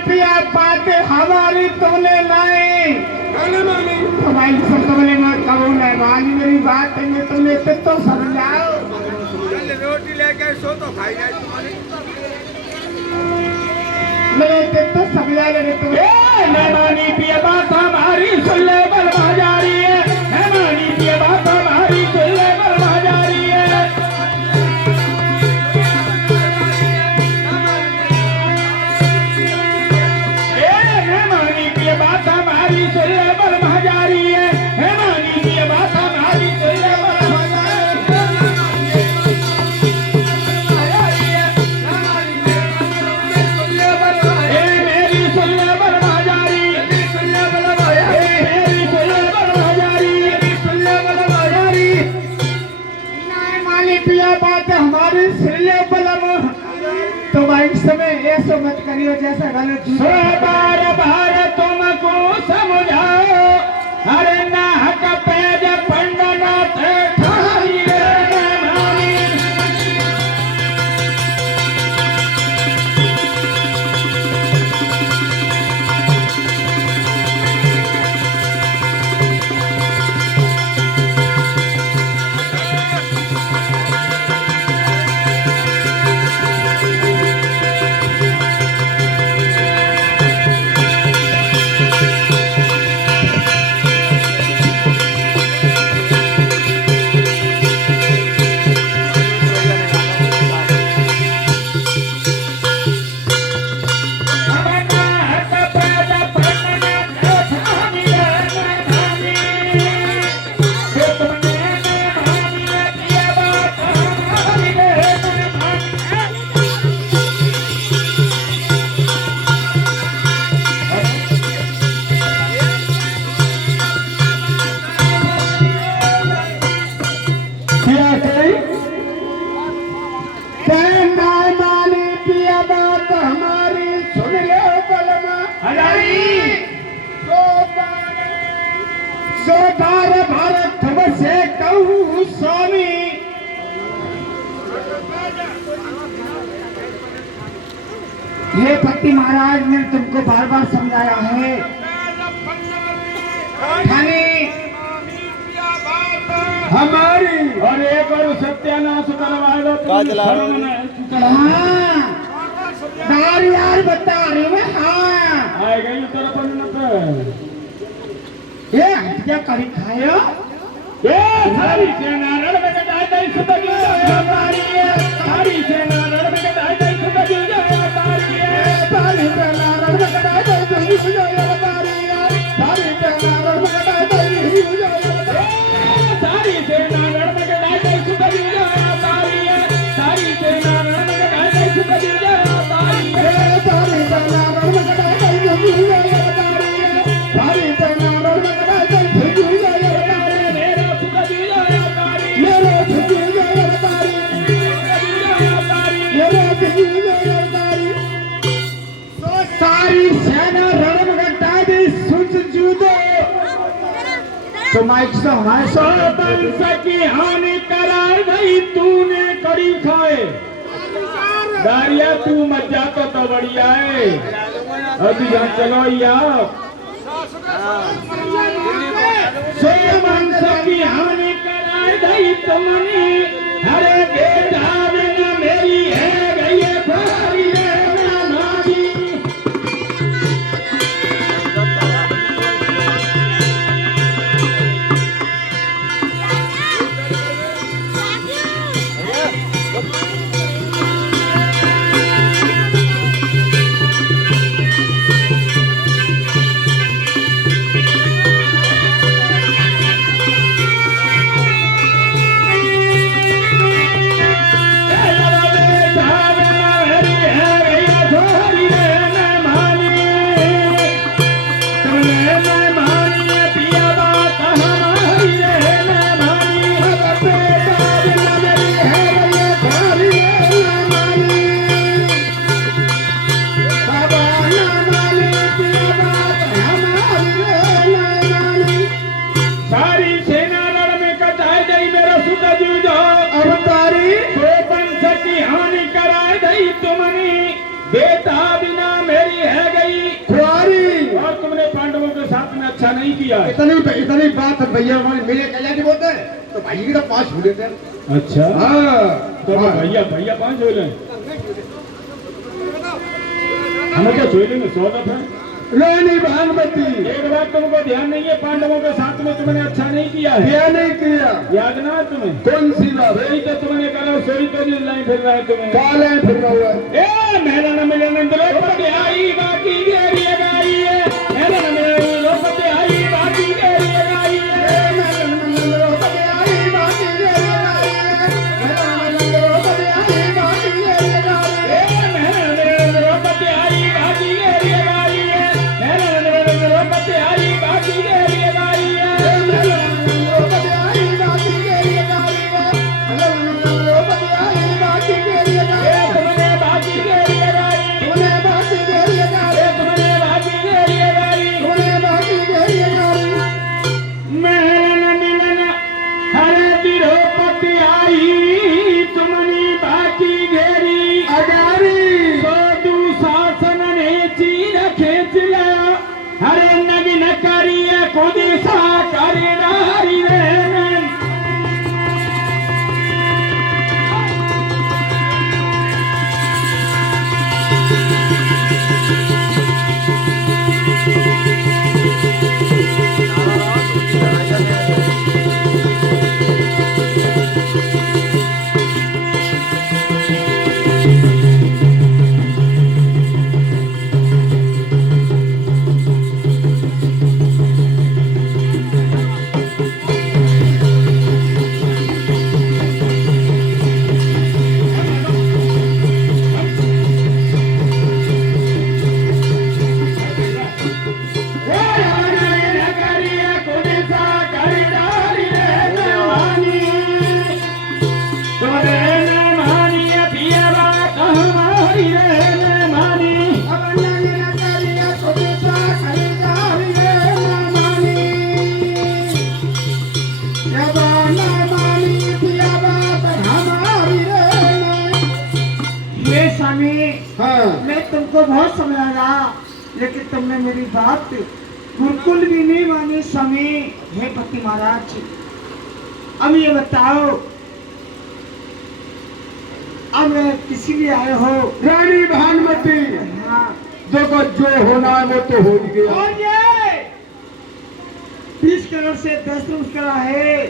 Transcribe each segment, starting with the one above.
पिया बातें हमारी तुमने लाई मानी तो भाई सब तुमने मत कहो नहीं मानी मेरी बात है तुमने तो समझाओ रोटी लेके सो तो खाई जाए तुम्हारी मेरे तो समझा ले तुम्हें मैं मानी पिया बात हमारी सुन ले बलवा जा रही है मैं मानी पिया बात हमारी सुन ले बलवा जा रही है मैं मानी पिया बात हमारी सुन ले बलवा जा रही है मैं मानी पिया बात हमारी सुन ले बलवा जा रही है मेरी सुन ले बलवा जा रही है मेरी सुन ले बलवा जा रही है नहीं मानी पिया बात हमारी सिले बलम तो भाई समय ऐसा मत करियो जैसा गलत बार बार तुमको समझाओ अरे नाहक पैज पंडनाथ ठाहिए मानी भारत से कहूँ स्वामी ये पति महाराज ने तुमको बार बार समझाया है हमारी और एक और सत्यानाश करवाएगा हाँ यार बता रही मैं हाँ आएगा ये तेरा पंडित ये क्या करी खायो ये सारी सेना रण में कटाई दई सुता गिर तारी है सारी सेना रण में कटाई दई सुता गिर तारी है सारी सेना रण में कटाई दई तारी है सारी सेना रण में कटाई दई सारी सेना रण में कटाई दई सुता गिर तारी है सारी सेना रण में कटाई दई सुता गिर तारी है सारी सेना रण में कटाई दई तारी है सारी सेना रण में तो माइक से हमारे वंश की हानि करार गई तूने कड़ी खाए दारिया तू मत जाता तो बढ़िया है अभी यहाँ चलो यार वंश की हानि करार गई तुमने हरे बेटा बिना मेरी है गई है भारी किया है? इतनी बात भैया हमारे मेरे कल्याण नहीं बोलते तो भाई की तो 5 हो लेते हैं। अच्छा हाँ तो भैया 5 हो लें, हमें क्या छो लेंगे 100 दफे। रानी भानुमती एक बात तुमको ध्यान नहीं है, पांडवों के साथ में तुमने अच्छा नहीं किया है, क्या नहीं किया? याद ना है तुम्हें? कौन सी बात? वही तो तुमने कहा, सोई तो जिस लाइन फिर रहा है तुम्हें। काले फिर रहा हुआ है। ए मेरा न मिले द्रौपदी आई बाकी गेरी गाई है, मेरा न मिले द्रौपदी आई बाकी गेरी गाई है, मेरा नाम द्रौपदी आई बाकी गेरी गाई है, मेरा नाम द्रौपदी आई बाकी गेरी गाई है, ए मेरा न मिले द्रौपदी आई बाकी गेरी गाई है, मेरा न मिले द्रौपदी आई बाकी गेरी गाई है, मेरा नाम द्रौपदी आई बाकी गेरी गाई है, मेरा नाम द्रौपदी आई बाकी गेरी गाई है, तुमने बाकी गेरी गाई, तूने बाकी गेरी गाई, तुमने बाकी गेरी गाई, तूने बाकी गेरी गाई। मेरा न मिले हरे द्रौपदी आई तुमने बाकी गेरी अगारी सोदू शासन ने चीर खेच लिया, हरे नगिन करिए खुद सा कर डारी रे। ये स्वामी हाँ मैं तुमको बहुत समझाया लेकिन तुमने मेरी बात बिल्कुल भी नहीं मानी स्वामी। हे पति महाराज अब ये बताओ अब किसी लिए आए हो? रानी भानुमती हाँ देखो जो होना है वो तो हो ही गया। और ये 20 करोड़ से 10 करोड़ है।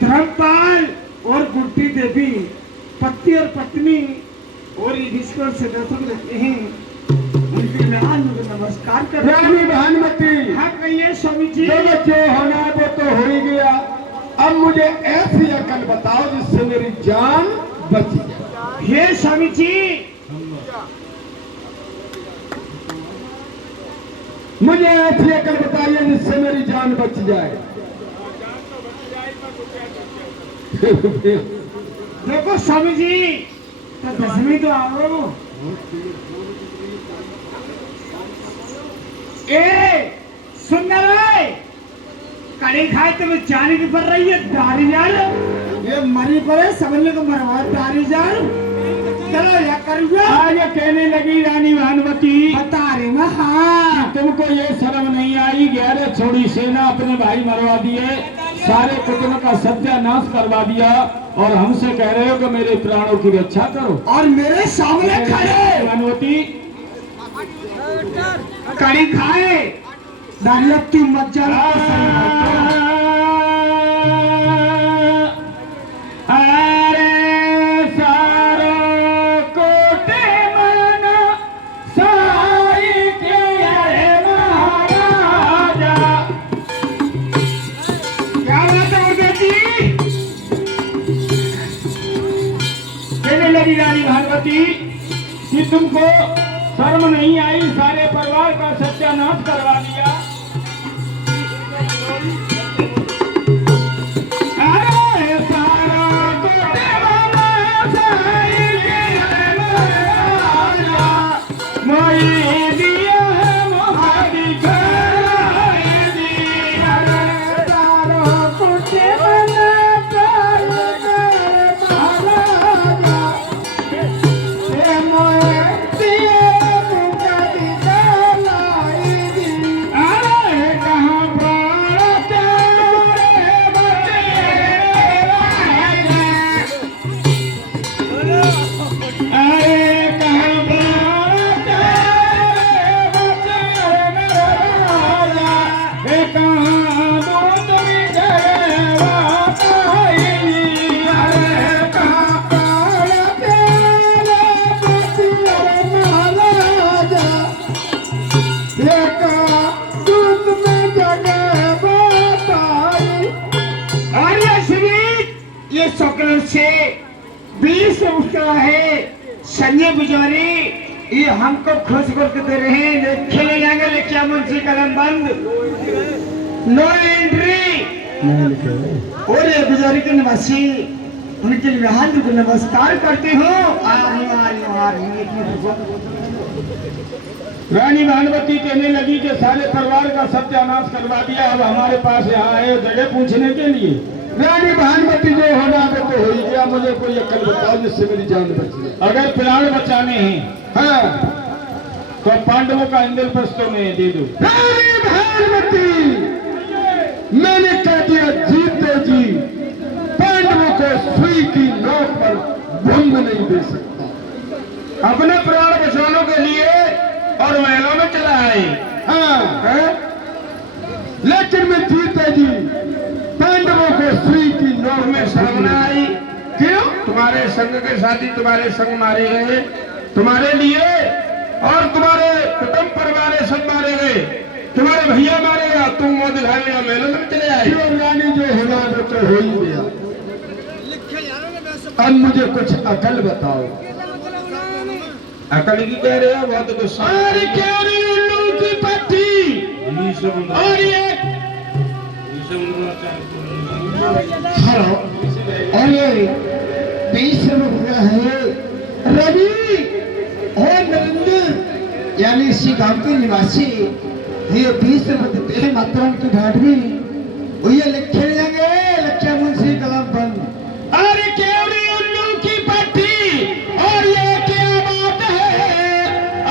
धर्मपाल और गुड्डी देवी पति और पत्नी और ये 20 करोड़ से 10 रहते हैं, उनके मैं आज नमस्कार कर रहा हूं। रानी भानुमती हाँ कहिए स्वामी जी। देखो जो होना है वो तो हो ही गया। अब मुझे ऐसी अकल बताओ जिससे मेरी जान बच जाए। हे स्वामी जी मुझे ऐसी अकल बताइए जिससे मेरी जान बच जाए। देखो स्वामी जी तो 10वीं तो आओ। ए सुन रहे कड़ी खाए तो जाने की पड़ रही है दारी यार, ये मरी पड़े समझने को मरवा दारी यार। चलो या करिए। आज कहने लगी रानी भानुमती बता रही ना। हाँ तुमको ये शर्म नहीं आई, 11 छोड़ी सेना अपने भाई मरवा दिए, सारे कुटुंब का सत्यानाश करवा दिया और हमसे कह रहे हो कि मेरे प्राणों की रक्षा करो। और मेरे सामने खड़े भानुमती कड़ी खाए दारिया तू मत जा। अरे सारो कोटे मना साई के अरे महाराजा। क्या बात है उदय जी? कहने लगी रानी भानुमती कि तुमको शर्म नहीं आई, सारे परिवार का सत्यानाश करवा दिया। अरे सारा कोटेवाला साई के महाराजा, मोई दिया है मोहारी कराई दिया। सारो कुटे बना कर महाराजा ए मोए दिए मुकदी गलाई दी। अरे कहाँ से 20 मुस्कुरा है संजय पुजारी, ये हमको खुश करके दे रहे हैं। खेले जाएंगे लेकिन मुंशी कलम बंद, नो एंट्री। और ये पुजारी के निवासी उनके लिए हाथ को नमस्कार करती हूँ। रानी भानुमती कहने लगी कि सारे परिवार का सत्यानाश करवा दिया, अब हमारे पास यहाँ आए हो जगह पूछने के लिए। रानी भानुमती जो होना वो तो हो ही गया, मुझे कोई अक्ल बताओ जिससे मेरी जान बचे। अगर प्राण बचाने हैं हाँ तो पांडवों का इंद्रप्रस्थ में दे दो। रानी भानुमती, मैंने कह दिया जीते जी पांडवों को सुई की नोक पर भंग नहीं दे सकता। अपने प्राण बचाने के लिए और महलों में चला आए। हाँ लेकिन मैं जीते जी पांडवों को सुई की नोक में शर्म न आई? क्यों? तुम्हारे संग के साथी तुम्हारे संग मारे गए, तुम्हारे लिए, और तुम्हारे कुटुंब परिवार सब मारे गए, तुम्हारे भैया मारे गया, तुम मोह दिखाने या महलों में चले आए। क्यों रानी जो होना वो तो हो ही गया। अब मुझे कुछ अकल बताओ। अकल की कह रहे हो? बहुत गुस्सा। अरे क्या रे उल्लू की पट्टी और ये हेलो और ये 20 रुपया है रवि और नरेंद्र यानी इसी गांव के निवासी, ये 20 रुपये मात्रा की भेंट भी ये लिखे जाएंगे लक्ष्य मुंशी कलम बंद। अरे क्या रे उल्लू की पट्टी और ये क्या बात है,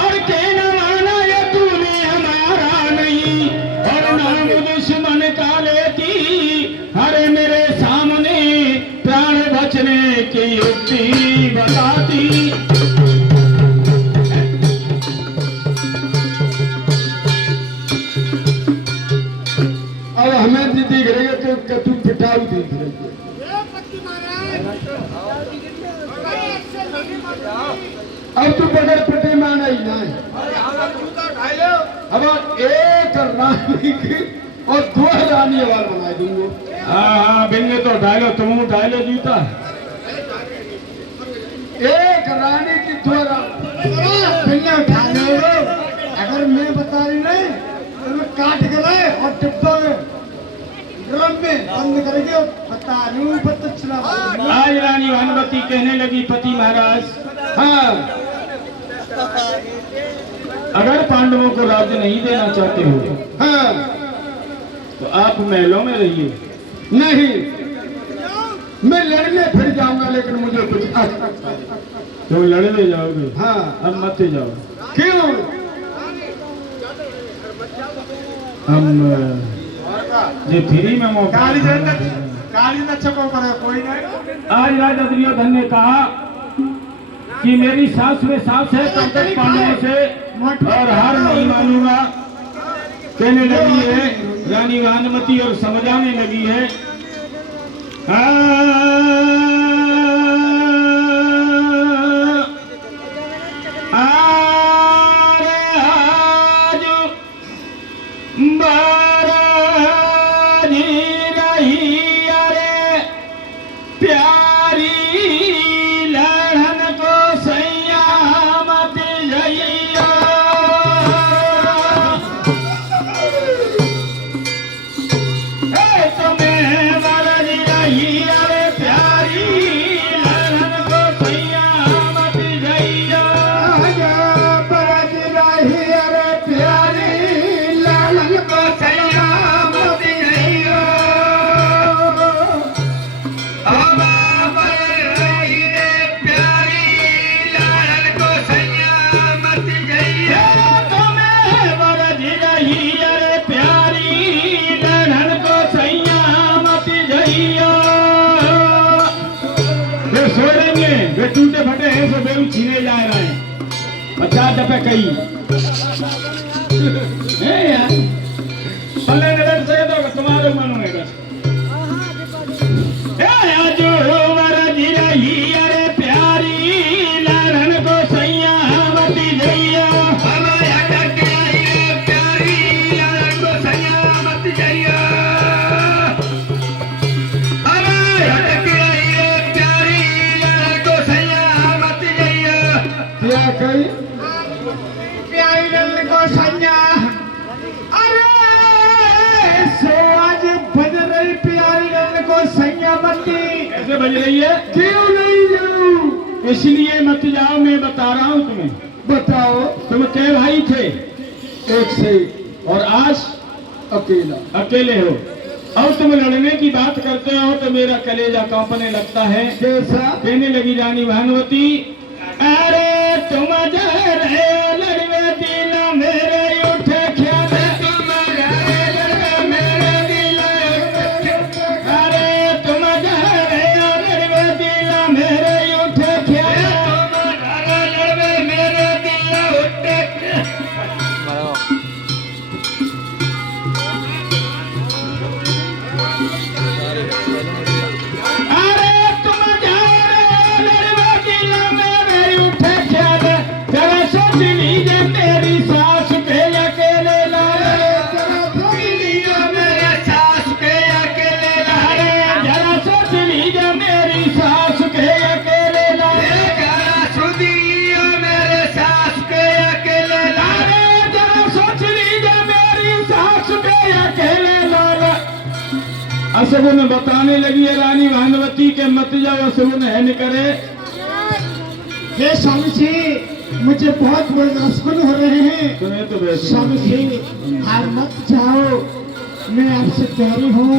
और कहना माना ये तूने हमारा नहीं, और नाम दुश्मन का लेती अरे मेरे सामने प्राण बचने की युक्ति बताती। अब हमें दीदी करेगा तो तू पिटाऊ देख रही है। अब तू बगैर पिटे माना ही ना है। अब एक रानी की और 2 रानी वाल बना दूंगा। हाँ बिल्ले तो डालो, तुम डालो जूता। एक रानी की 2 रानी उठा ले। अगर मैं बता रही नहीं तो मैं काट के लाए और डिब्बा में ड्रम में बंद करेंगे और बता नहीं पता चला। आज रानी भानुमती कहने लगी पति महाराज, हाँ अगर पांडवों को राज्य नहीं देना चाहते हो हाँ तो आप महलों में रहिए। नहीं, मैं लड़ने फिर जाऊंगा लेकिन मुझे कुछ तुम लड़ने जाओगे? हाँ अब मत जाओ। क्यों? हम ये फ्री में मौका काली कोई नहीं। आज राजा दुर्योधन ने कहा कि मेरी सास में सास है तब तक पांडवों से और हार नहीं मानूंगा। कहने लगी है रानी भानुमती और समझाने लगी है वे टूटे फटे हैं सो बेऊ छीने जा रहे हैं 50 रुपए कई है यार। भले नजर से तो तुम्हारे मन में बस जो हमारा जीरा ही अरे प्यारी लालन को सैया मती जइया हमारा टके प्यारी लालन को सैया मती जइया हमारा टके प्यारी गोसैया अरे सो आज बज रही प्यारी नैन गोसैया मती कैसे बज रही है? क्यों नहीं जाऊं? इसलिए मत जाओ, मैं बता रहा हूँ तुम्हें। बताओ। तुम के भाई थे? एक से और आज अकेला। अकेले हो। अब तुम लड़ने की बात करते हो तो मेरा कलेजा कांपने लगता है। कैसा? कहने लगी रानी भानुमती, अरे तुम जा रहे लड़वे दिला मेरे उठे ख्याल, तुम जा रहे मेरे दिला अरे तुम जा रहे लड़वे दिला मेरे उठे ख्याल, तुम जा लड़वे मेरे दिला उठे अरे तुम जा रहे लड़वे दिला मेरे उठे ख्याल, जरा सोच लीजिए मेरी सास के अकेले लाए, जरा सोच लीजिए मेरे सास के अकेले लाए, जरा सोच लीजिए मेरी सास के अकेले लाए, जरा सोच लीजिए मेरे सास के अकेले लाए, जरा सोच लीजिए मेरी सास के अकेले लाए। असगुन बताने लगी है रानी भानुमती के मत जाओ, असगुन है न करे। हे स्वामी जी मुझे बहुत बड़े रसगुन हो रहे हैं। तुम्हें तो वैसे स्वामी जी आप मत जाओ, मैं आपसे प्यारी हूँ।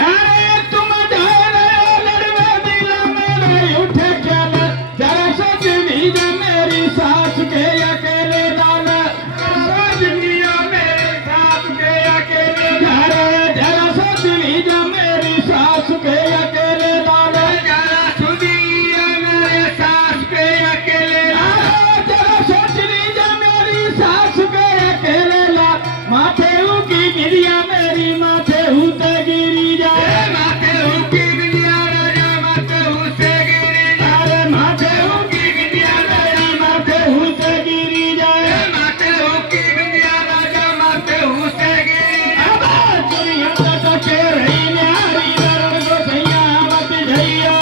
अरे तुम जा रहे लड़वे दिला मेरे उठे ख्याल, जरा सोच लीजिए मेरी सास के अकेले दाल, सोच लीजिए मेरी सास के अकेले दाल, जरा सोच लीजिए मेरी सास के अकेले दाल, जरा सोच लीजिए मेरे सास के अकेले दाल, जरा सोच लीजिए मेरी सास के अकेले दाल, माथे की गिरिया मेरी माथे उते गिरी जाए, माथे की गिरिया राजा माथे उसे गिरी जाए, माथे की गिरिया मेरी माथे उसे गिरी जाए, माथे की गिरिया राजा माथे उसे गिरी अब चुरिया तो के रही न्यारी दर्द को सैया मत जइया,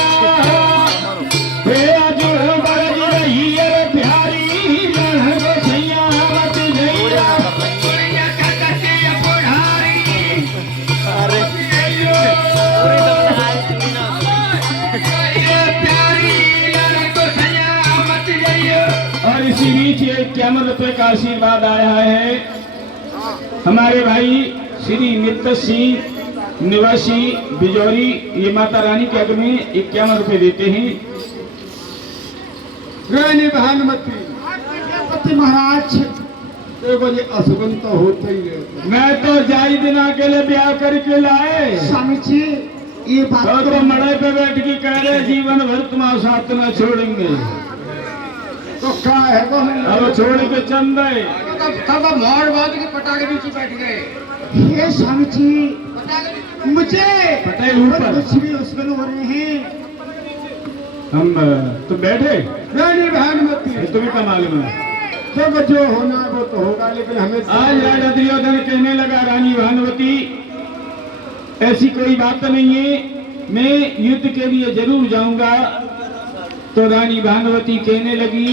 तेरा जुड़ बज रही है प्यारी दर्द को सैया मत जइया, चुरिया कटके बुढ़ारी और इसी बीच एक 51 रुपए का आशीर्वाद आया है हमारे भाई श्री नित्य सिंह निवासी बिजौरी, ये माता रानी के अग्र में 51 रुपए देते हैं। रानी भानुमती पति महाराज देखो ये असगुन तो होता ही है। मैं तो जाई दिन के लिए ब्याह करके लाए, स्वामी जी ये बात तो मड़े पे बैठ के कह रहे जीवन भर तुम्हारा साथ न छोड़ेंगे, तो क्या है वो अब छोड़ के चंद गए। तब मोड़ बांध के पटाखे नीचे बैठ गए। हे स्वामी जी मुझे पटाखे ऊपर कुछ भी असगुन हो रहे हैं। हम तो बैठे, रानी भानुमती तुम्हें क्या मालूम है? देखो जो होना है वो तो होगा, लेकिन हमें आज राजा दुर्योधन कहने लगा रानी भानुमती ऐसी कोई बात नहीं है, मैं युद्ध के लिए जरूर जाऊंगा। तो रानी भानुमती कहने लगी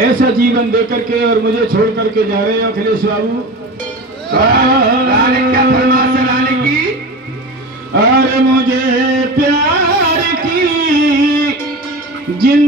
ऐसा जीवन दे करके और मुझे छोड़ करके जा रहे हो अखिलेश बाबू? और मुझे प्यार की जिन